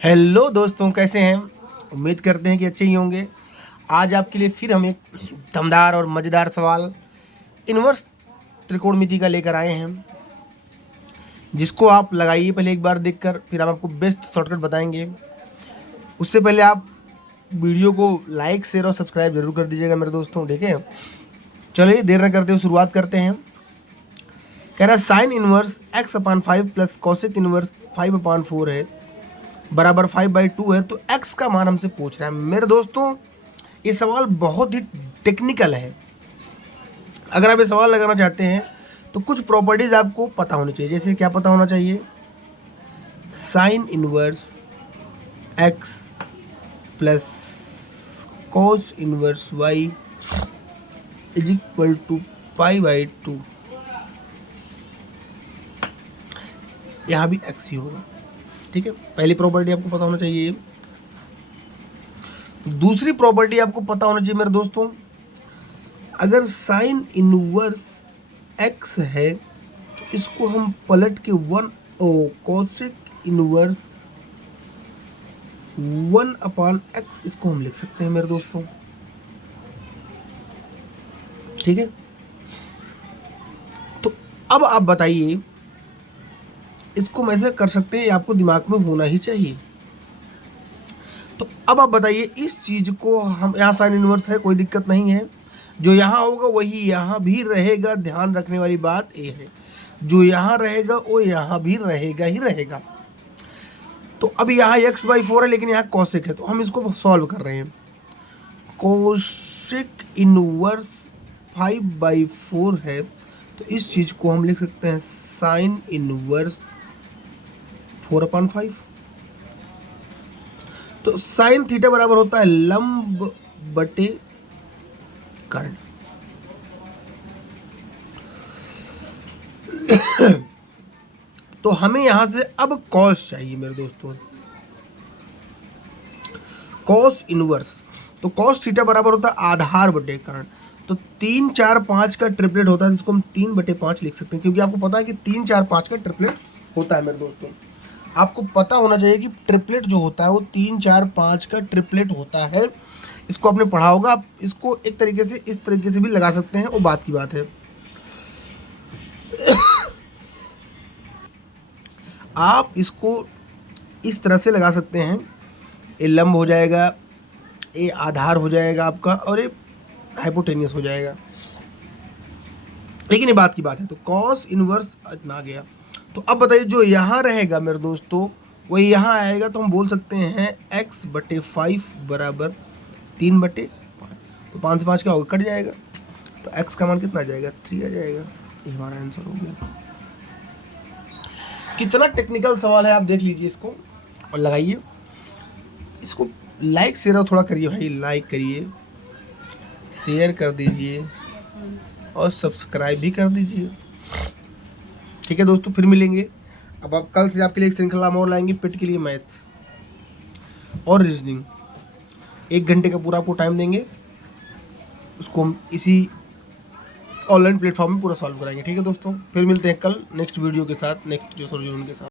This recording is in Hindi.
हेलो दोस्तों, कैसे हैं? उम्मीद करते हैं कि अच्छे ही होंगे। आज आपके लिए फिर हम एक दमदार और मज़ेदार सवाल इन्वर्स त्रिकोणमिति का लेकर आए हैं, जिसको आप लगाइए पहले एक बार देखकर, फिर हम आपको बेस्ट शॉर्टकट बताएंगे। उससे पहले आप वीडियो को लाइक, शेयर और सब्सक्राइब जरूर कर दीजिएगा मेरे दोस्तों, ठीक है? चलिए देर न करते हुए शुरुआत करते हैं। कह रहा है sine inverse x/5 plus cosec inverse 5/4 है बराबर 5/2 है, तो x का मान हमसे पूछ रहा है। मेरे दोस्तों, ये सवाल बहुत ही टेक्निकल है। अगर आप ये सवाल लगाना चाहते हैं तो कुछ प्रॉपर्टीज आपको पता होनी चाहिए। जैसे क्या पता होना चाहिए? Sine inverse x plus cos inverse y is equal to 5/2। यहाँ भी x ही होगा, ठीक है? पहली प्रॉपर्टी आपको पता होना चाहिए। दूसरी प्रॉपर्टी आपको पता होना चाहिए मेरे दोस्तों, अगर साइन इनवर्स x है तो इसको हम पलट के कोसेक इनवर्स 1/x इसको हम लिख सकते हैं मेरे दोस्तों, ठीक है? तो अब आप बताइए, इसको हम ऐसे कर सकते हैं, आपको दिमाग में होना ही चाहिए। तो अब आप बताइए, इस चीज को हम, यहाँ साइन इनवर्स है, कोई दिक्कत नहीं है। जो यहाँ होगा वही यहाँ भी रहेगा। ध्यान रखने वाली बात ये है, जो यहाँ रहेगा वो यहाँ भी रहेगा ही रहेगा। तो अब यहाँ x/4 है, लेकिन यहाँ कॉसेक है, तो हम इसको सॉल्व कर रहे हैं। कोसेक इनवर्स 5/4 है, तो इस चीज को हम लिख सकते हैं साइन इनवर्स 4/5। तो साइन थीटा बराबर होता है लंब बटे कर्ण। तो हमें यहां से अब कॉस चाहिए मेरे दोस्तों, कॉस इनवर्स। तो कॉस थीटा बराबर होता है आधार बटे कर्ण। तो 3, 4, 5 का ट्रिपलेट होता है, जिसको हम 3/5 लिख सकते हैं, क्योंकि आपको पता है कि 3, 4, 5 का ट्रिपलेट होता है मेरे दोस्तों। आपको पता होना चाहिए कि ट्रिपलेट जो होता है वो 3, 4, 5 का ट्रिपलेट होता है। इसको आपने पढ़ा होगा। आप इसको एक तरीके से, इस तरीके से भी लगा सकते हैं, वो बात की बात है। आप इसको इस तरह से लगा सकते हैं, ये लंब हो जाएगा, ये आधार हो जाएगा आपका, और ये हाइपोटेनियस हो जाएगा। लेकिन ये बात की बात है। तो कॉस इनवर्स इतना आ गया। तो अब बताइए, जो यहाँ रहेगा मेरे दोस्तों वही यहाँ आएगा, तो हम बोल सकते हैं x/5 बराबर 3/5। तो 5 से 5 क्या होगा? कट जाएगा। तो x का मान कितना आ जाएगा? 3 आ जाएगा। ये हमारा आंसर हो गया। कितना टेक्निकल सवाल है, आप देख लीजिए इसको और लगाइए। इसको लाइक शेयर थोड़ा करिए भाई, लाइक करिए, शेयर कर दीजिए और सब्सक्राइब भी कर दीजिए, ठीक है दोस्तों? फिर मिलेंगे। अब आप कल से आपके लिए एक श्रृंखला और लाएंगे, पेट के लिए मैथ्स और रीजनिंग। 1 घंटे का पूरा आपको टाइम देंगे, उसको हम इसी ऑनलाइन प्लेटफॉर्म में पूरा सॉल्व कराएंगे, ठीक है दोस्तों? फिर मिलते हैं कल नेक्स्ट वीडियो के साथ, नेक्स्ट जो सॉल्यूशन के साथ।